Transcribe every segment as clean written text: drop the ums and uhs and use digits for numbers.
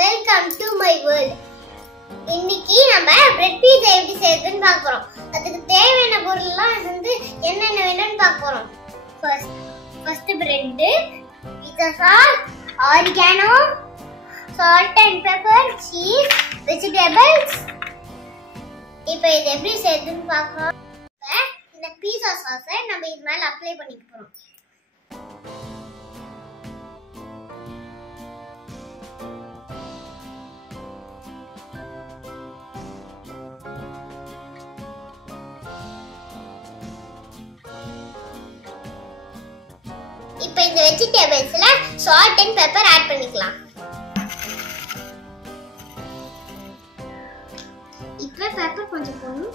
Welcome to my world. இன்னைக்கு நம்ம bread pizza எப்படி செய்யறதுன்னு பார்க்க போறோம். அதுக்கு தேவையான பொருள்லாம் வந்து என்னென்ன வேணும்னு பார்க்க போறோம். First bread, pizza sauce, oregano, salt and pepper, cheese, vegetables. இப்போ இது எப்படி செய்யறதுன்னு பார்க்கலாம். இந்த பீட்சா சாஸை நம்ம இது மேல அப்ளை பண்ணிக்க போறோம். இப்போ இந்த வெஜிடபிள்ஸ்ல salt and pepper ஆட் பண்ணிக்கலாம். இப்போ பெப்பர் கொஞ்சம் போடணும்.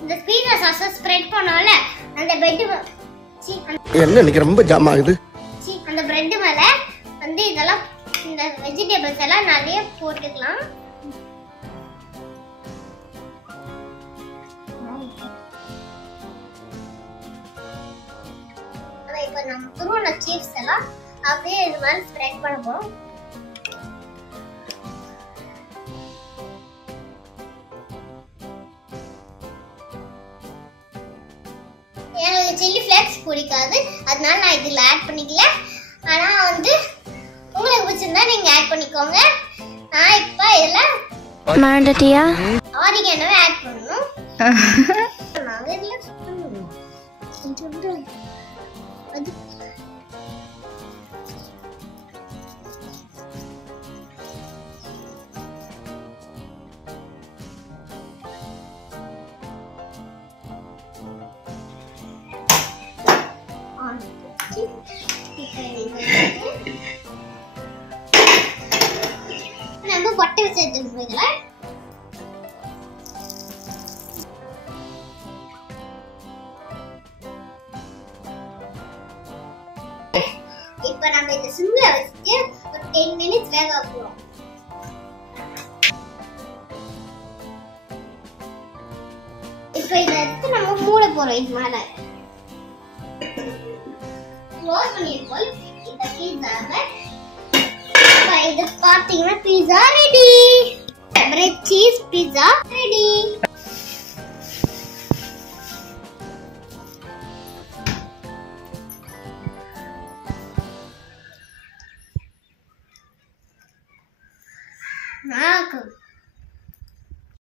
இந்த பீட்சா சாஸ் ஸ்ப்ரெட் பண்ணோம்ல அந்த பிரெட் என்ன இன்னைக்கு ரொம்ப ஜாம் ஆகுது. அந்த பிரெட் மேல வந்து இதெல்லாம் இந்த வெஜிடபிள்ஸ் எல்லாம் நிறைய போட்டுக்கலாம். இப்போ நம்ம துருவன சீப்ஸ் எல்லாம் அப்படியே இது மாதிரி ஸ்ப்ரெட் பண்ண போறோம். எனக்கு சில்லி ஃப்ளேக்ஸ் பிடிக்காது, அதனால நான் இதுல ஆட் பண்ணிக்கல. ஆனா வந்து உங்களுக்கு பிடிச்சிருந்தா நீங்க ஆட் பண்ணிக்கோங்க. நான் இப்போ இதுல மறந்துட்டியா? ஆரிகானோ ஆட் பண்ணனும். நாங்க இதுல சுத்தணும். அது நம்ம பட்டை வச்சு எடுத்துக்கோங்க. இப்போ நம்ம இந்த சிம்ல வச்சு ஒரு 10 minutes வேக வைப்போம். இப்போ இத எடுத்து நம்ம மூட போறோம். இது மேல க்ளோஸ் பண்ணிடுவோம். இந்த பீட்சாவை இது பாத்தீங்கன்னா pizza ready. Bread cheese pizza ready.